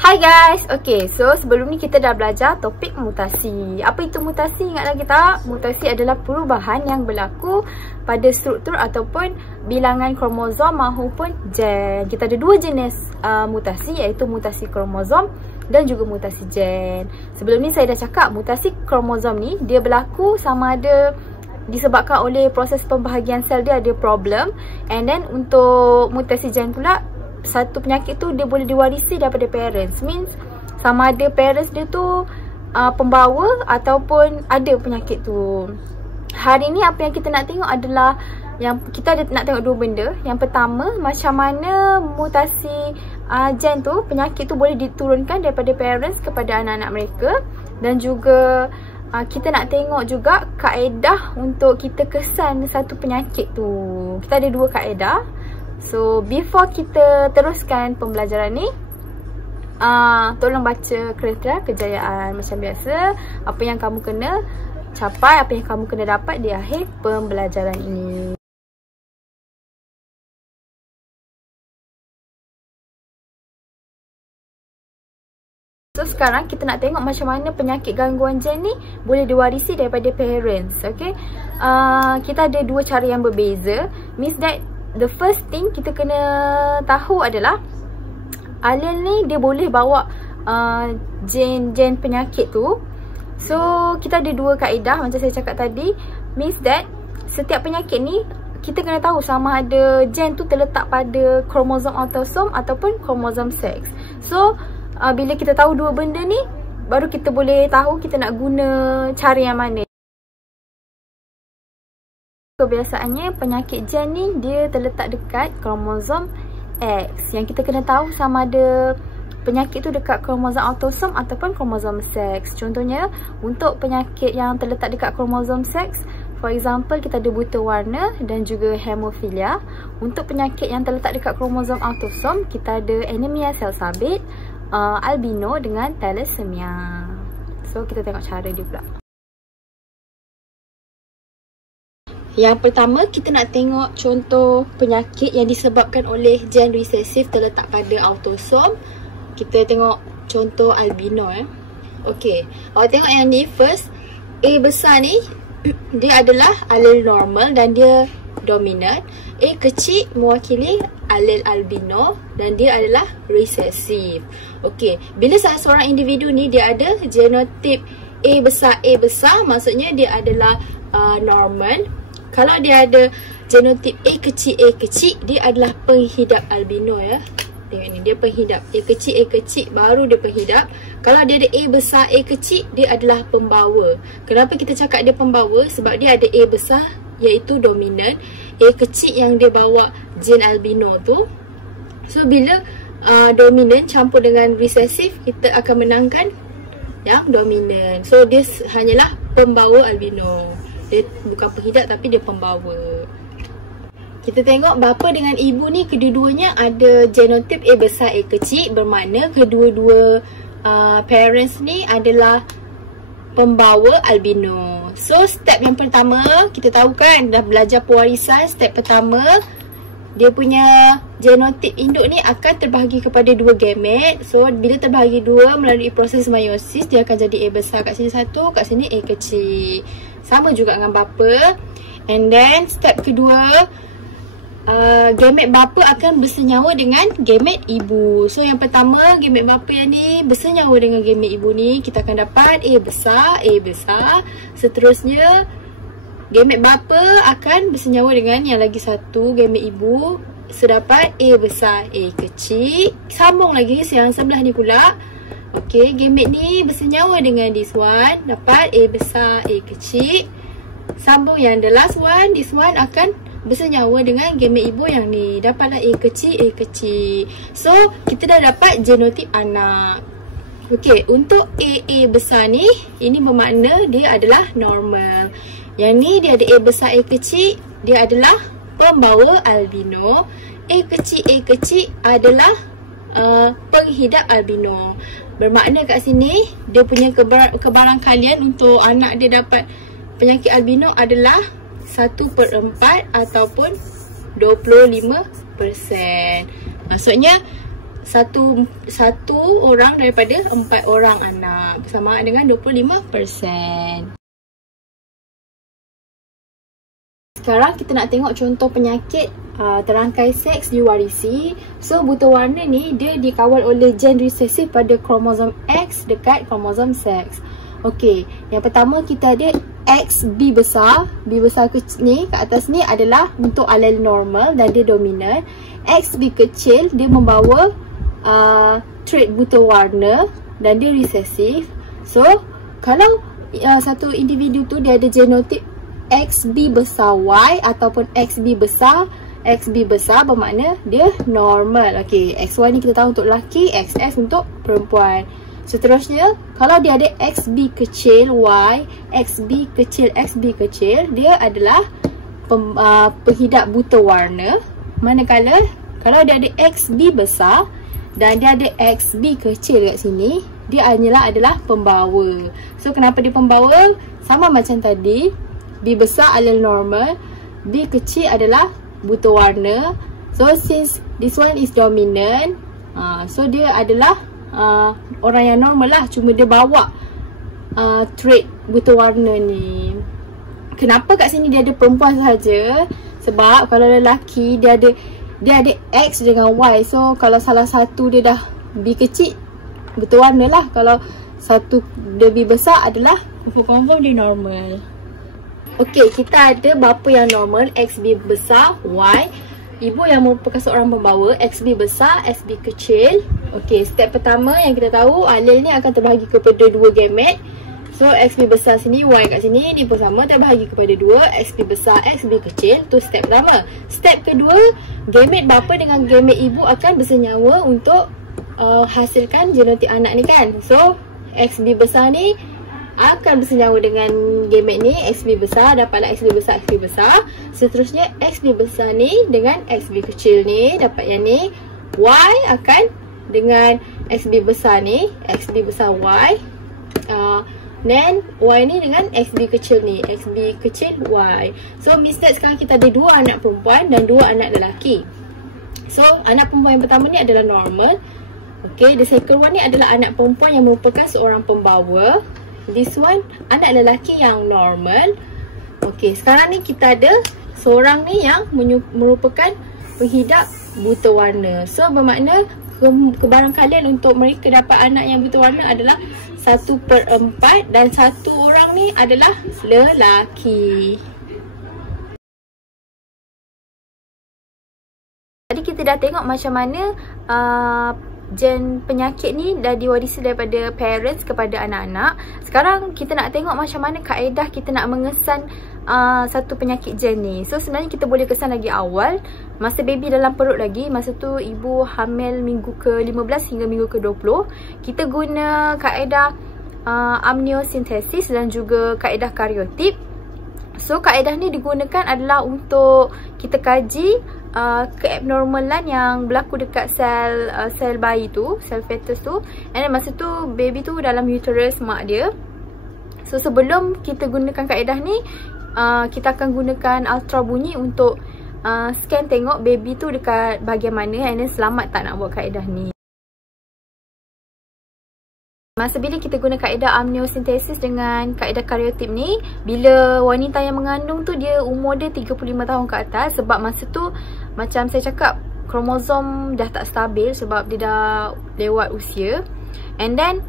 Hai guys, okay, so sebelum ni kita dah belajar topik mutasi. Apa itu mutasi? Ingat lagi tak? Mutasi adalah perubahan yang berlaku pada struktur ataupun bilangan kromosom maupun gen. Kita ada dua jenis mutasi, iaitu mutasi kromosom dan juga mutasi gen. Sebelum ni saya dah cakap mutasi kromosom ni dia berlaku sama ada disebabkan oleh proses pembahagian sel dia ada problem, and then untuk mutasi gen pula satu penyakit tu dia boleh diwarisi daripada parents. Means sama ada parents dia tu pembawa ataupun ada penyakit tu. Hari ni apa yang kita nak tengok adalah nak tengok dua benda. Yang pertama, macam mana mutasi gen tu, penyakit tu boleh diturunkan daripada parents kepada anak-anak mereka. Dan juga kita nak tengok juga kaedah untuk kita kesan satu penyakit tu. Kita ada dua kaedah. So, before kita teruskan pembelajaran ni, tolong baca kriteria kejayaan macam biasa. Apa yang kamu kena capai, apa yang kamu kena dapat di akhir pembelajaran ini. So, sekarang kita nak tengok macam mana penyakit gangguan gen ni boleh diwarisi daripada parents. Okay, kita ada dua cara yang berbeza. Means that the first thing kita kena tahu adalah alel ni dia boleh bawa gen penyakit tu. So kita ada dua kaedah macam saya cakap tadi. Means that setiap penyakit ni kita kena tahu sama ada gen tu terletak pada kromosom autosom ataupun kromosom seks. So bila kita tahu dua benda ni, baru kita boleh tahu kita nak guna cara yang mana. Kebiasaannya penyakit gen ni dia terletak dekat kromosom X. Yang kita kena tahu sama ada penyakit tu dekat kromosom autosom ataupun kromosom seks. Contohnya untuk penyakit yang terletak dekat kromosom seks, for example kita ada buta warna dan juga hemofilia. Untuk penyakit yang terletak dekat kromosom autosom, kita ada anemia sel sabit, albino dengan thalassemia. So kita tengok cara dia pula. Yang pertama, kita nak tengok contoh penyakit yang disebabkan oleh gen resesif terletak pada autosom. Kita tengok contoh albino. Okey, awak tengok yang ni first. A besar ni dia adalah alel normal dan dia dominant. A kecil mewakili alel albino dan dia adalah resesif. Okey, bila salah seorang individu ni dia ada genotip A besar, maksudnya dia adalah normal. Kalau dia ada genotip A kecil, dia adalah penghidap albino ya. Tengok ni, dia penghidap. A kecil, baru dia penghidap. Kalau dia ada A besar, A kecil, dia adalah pembawa. Kenapa kita cakap dia pembawa? Sebab dia ada A besar, iaitu dominan. A kecil yang dia bawa gen albino tu. So, bila dominan campur dengan resesif, kita akan menangkan yang dominan. So, dia hanyalah pembawa albino. Dia bukan penghidap tapi dia pembawa. Kita tengok bapa dengan ibu ni kedua-duanya ada genotip A besar A kecil, bermakna kedua-dua parents ni adalah pembawa albino. So step yang pertama, kita tahu kan dah belajar pewarisan. Step pertama, dia punya genotip induk ni akan terbahagi kepada dua gamet. So bila terbahagi dua melalui proses meiosis, dia akan jadi A besar kat sini satu, kat sini A kecil. Sama juga dengan bapa. And then step kedua, gamet bapa akan bersenyawa dengan gamet ibu. So yang pertama, gamet bapa yang ni bersenyawa dengan gamet ibu ni, kita akan dapat A besar. Seterusnya gamet bapa akan bersenyawa dengan yang lagi satu, gamet ibu. Sedapat A besar A kecil. Sambung lagi yang sebelah ni pula. Okey, gamet ni bersenyawa dengan this one, dapat A besar A kecil. Sambung yang the last one, this one akan bersenyawa dengan gamet ibu yang ni, dapatlah A kecil. So kita dah dapat genotip anak. Okey, untuk A besar ni, ini bermakna dia adalah normal. Yang ni dia ada A besar A kecil, dia adalah pembawa albino. A kecil adalah penghidap albino. Bermakna kat sini dia punya kebarangkalian untuk anak dia dapat penyakit albino adalah 1/4 ataupun 25%. Maksudnya satu orang daripada 4 orang anak, bersamaan dengan 25%. Sekarang kita nak tengok contoh penyakit terangkai seks diwarisi. So buta warna ni dia dikawal oleh gen resesif pada kromosom X dekat kromosom seks. Okey, yang pertama kita ada XB besar. B besar ni kat atas ni adalah untuk alel normal dan dia dominan. XB kecil dia membawa trait buta warna dan dia resesif. So kalau satu individu tu dia ada genotip XB besar Y ataupun XB besar bermakna dia normal. Okey, XY ni kita tahu untuk lelaki, XS untuk perempuan. Seterusnya, kalau dia ada XB kecil Y, XB kecil, dia adalah penghidap buta warna. Manakala kalau dia ada XB besar dan dia ada XB kecil kat sini, dia adalah pembawa. So kenapa dia pembawa? Sama macam tadi, B besar adalah normal, B kecil adalah buta warna. So since this one is dominant, so dia adalah orang yang normal lah, cuma dia bawa trait buta warna ni. Kenapa kat sini dia ada perempuan sahaja? Sebab kalau lelaki dia ada X dengan Y. So kalau salah satu dia dah B kecil, buta warna lah. Kalau satu dia B besar adalah confirm dia normal. Okey, kita ada bapa yang normal, XB besar, Y. Ibu yang merupakan seorang pembawa, XB besar, XB kecil. Okey, step pertama yang kita tahu, alel ni akan terbahagi kepada 2 gamet. So XB besar sini, Y kat sini, ni pun sama, terbahagi kepada 2, XB besar, XB kecil. Tu step pertama. Step kedua, gamet bapa dengan gamet ibu akan bersenyawa untuk hasilkan genotik anak ni kan. So XB besar ni akan bersenyawa dengan gamet ni, XB besar, dapatlah XB besar. Seterusnya XB besar ni dengan XB kecil ni, dapat yang ni. Y akan dengan XB besar ni, XB besar Y, then Y ni dengan XB kecil ni, XB kecil Y. So means that sekarang kita ada 2 anak perempuan dan 2 anak lelaki. So anak perempuan yang pertama ni adalah normal. Okay, the second one ni adalah anak perempuan yang merupakan seorang pembawa. This one anak lelaki yang normal. Okey, sekarang ni kita ada seorang ni yang merupakan penghidap buta warna. So bermakna kebarangkalian untuk mereka dapat anak yang buta warna adalah 1/4 dan satu orang ni adalah lelaki. Tadi kita dah tengok macam mana gen penyakit ni dah diwarisi daripada parents kepada anak-anak. Sekarang kita nak tengok macam mana kaedah kita nak mengesan satu penyakit gen ni. So sebenarnya kita boleh kesan lagi awal, masa baby dalam perut lagi, masa tu ibu hamil minggu ke-15 hingga minggu ke-20. Kita guna kaedah amniocentesis dan juga kaedah karyotip. So kaedah ni digunakan adalah untuk kita kaji keabnormalan yang berlaku dekat sel bayi tu, sel fetus tu. And then masa tu baby tu dalam uterus mak dia. So sebelum kita gunakan kaedah ni, kita akan gunakan ultra bunyi untuk scan tengok baby tu dekat bahagian mana, and then selamat tak nak buat kaedah ni. Masa bila kita guna kaedah amniocentesis dengan kaedah karyotip ni, bila wanita yang mengandung tu dia umur dia 35 tahun ke atas. Sebab masa tu macam saya cakap, kromosom dah tak stabil sebab dia dah lewat usia. And then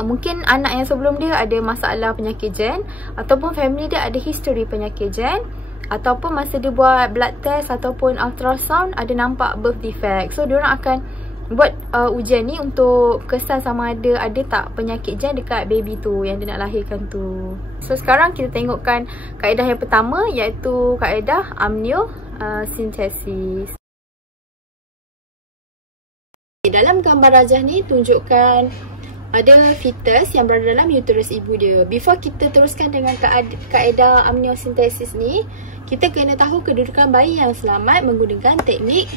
mungkin anak yang sebelum dia ada masalah penyakit gen, ataupun family dia ada history penyakit gen, ataupun masa dia buat blood test ataupun ultrasound ada nampak birth defect. So diorang akan buat ujian ni untuk kesan sama ada tak penyakit gen dekat baby tu yang dia nak lahirkan tu. So sekarang kita tengokkan kaedah yang pertama, iaitu kaedah amniocentesis. Dalam gambar rajah ni tunjukkan ada fetus yang berada dalam uterus ibu dia. Before kita teruskan dengan kaedah amniocentesis ni, kita kena tahu kedudukan bayi yang selamat menggunakan teknik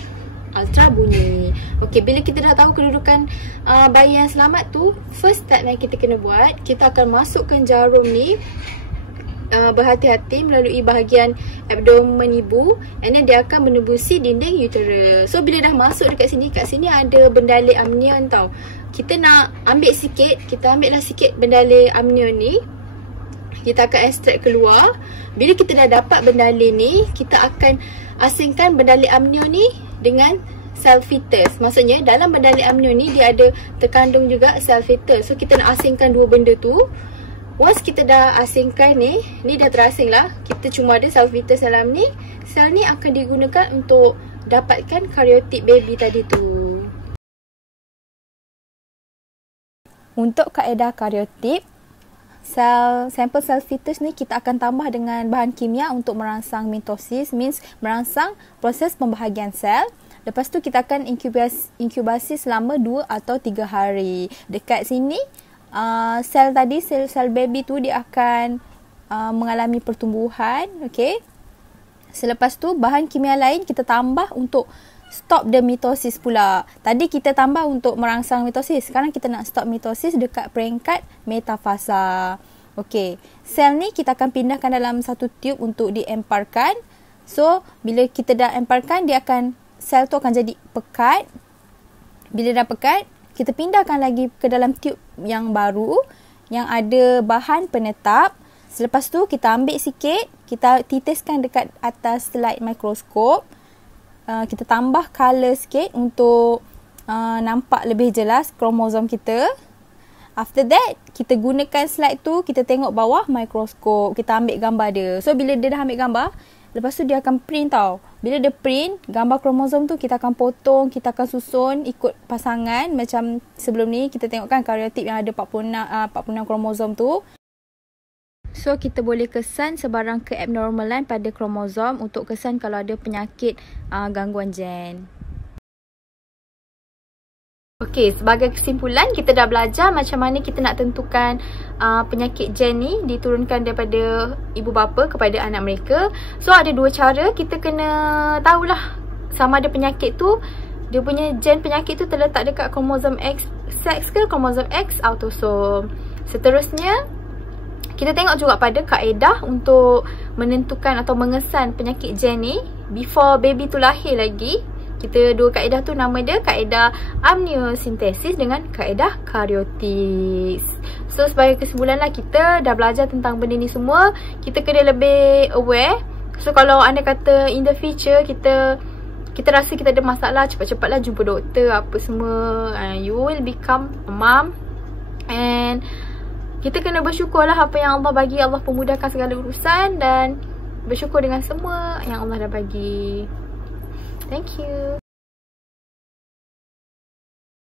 ultra bunyi. Okey, bila kita dah tahu kedudukan bayi yang selamat tu, first step yang kita kena buat, kita akan masukkan jarum ni berhati-hati melalui bahagian abdomen ibu, and then dia akan menembusi dinding uterus. So bila dah masuk dekat sini ada bendalai amnion tau. Kita nak ambil sikit, kita ambil lah sikit bendalai amnion ni. Kita akan ekstrak keluar. Bila kita dah dapat bendalai ni, kita akan asingkan bendalai amnion ni dengan sel fetus. Maksudnya dalam bendalai amnion ni dia ada terkandung juga sel fetus. So kita nak asingkan dua benda tu. Once kita dah asingkan ni dah terasing lah. Kita cuma ada sel fetus dalam ni. Sel ni akan digunakan untuk dapatkan karyotik baby tadi tu. Untuk kaedah karyotik, sampel sel fetus ni kita akan tambah dengan bahan kimia untuk merangsang mitosis, means merangsang proses pembahagian sel. Lepas tu kita akan inkubasi selama 2 atau 3 hari. Dekat sini sel tadi, sel baby tu dia akan mengalami pertumbuhan, okey. Selepas tu bahan kimia lain kita tambah untuk stop the mitosis pula. Tadi kita tambah untuk merangsang mitosis. Sekarang kita nak stop mitosis dekat peringkat metafasa. Okey. Sel ni kita akan pindahkan dalam satu tube untuk diemparkan. So, bila kita dah emparkan, sel tu akan jadi pekat. Bila dah pekat, kita pindahkan lagi ke dalam tube yang baru yang ada bahan penetap. Selepas tu kita ambil sikit, kita titiskan dekat atas slide mikroskop. Kita tambah color sikit untuk nampak lebih jelas kromosom kita. After that, kita gunakan slide tu, kita tengok bawah mikroskop, kita ambil gambar dia. So bila dia dah ambil gambar, lepas tu dia akan print tau. Bila dia print, gambar kromosom tu kita akan potong, kita akan susun ikut pasangan. Macam sebelum ni kita tengok kan karyotik yang ada 46 kromosom tu. So kita boleh kesan sebarang keabnormalan pada kromosom untuk kesan kalau ada penyakit gangguan gen. Okey, sebagai kesimpulan kita dah belajar macam mana kita nak tentukan penyakit gen ni diturunkan daripada ibu bapa kepada anak mereka. So ada dua cara, kita kena tahulah sama ada penyakit tu, dia punya gen penyakit tu terletak dekat kromosom X seks ke kromosom X autosom. Seterusnya kita tengok juga pada kaedah untuk menentukan atau mengesan penyakit gen ni before baby tu lahir lagi. Kita dua kaedah tu, nama dia kaedah amniocentesis dengan kaedah karyotis. So sebagai kesimpulan lah, kita dah belajar tentang benda ni semua. Kita kena lebih aware. So kalau anda kata in the future kita rasa kita ada masalah, cepat-cepatlah jumpa doktor apa semua. You will become a mom. And kita kena bersyukur lah apa yang Allah bagi. Allah pemudahkan segala urusan dan bersyukur dengan semua yang Allah dah bagi. Thank you.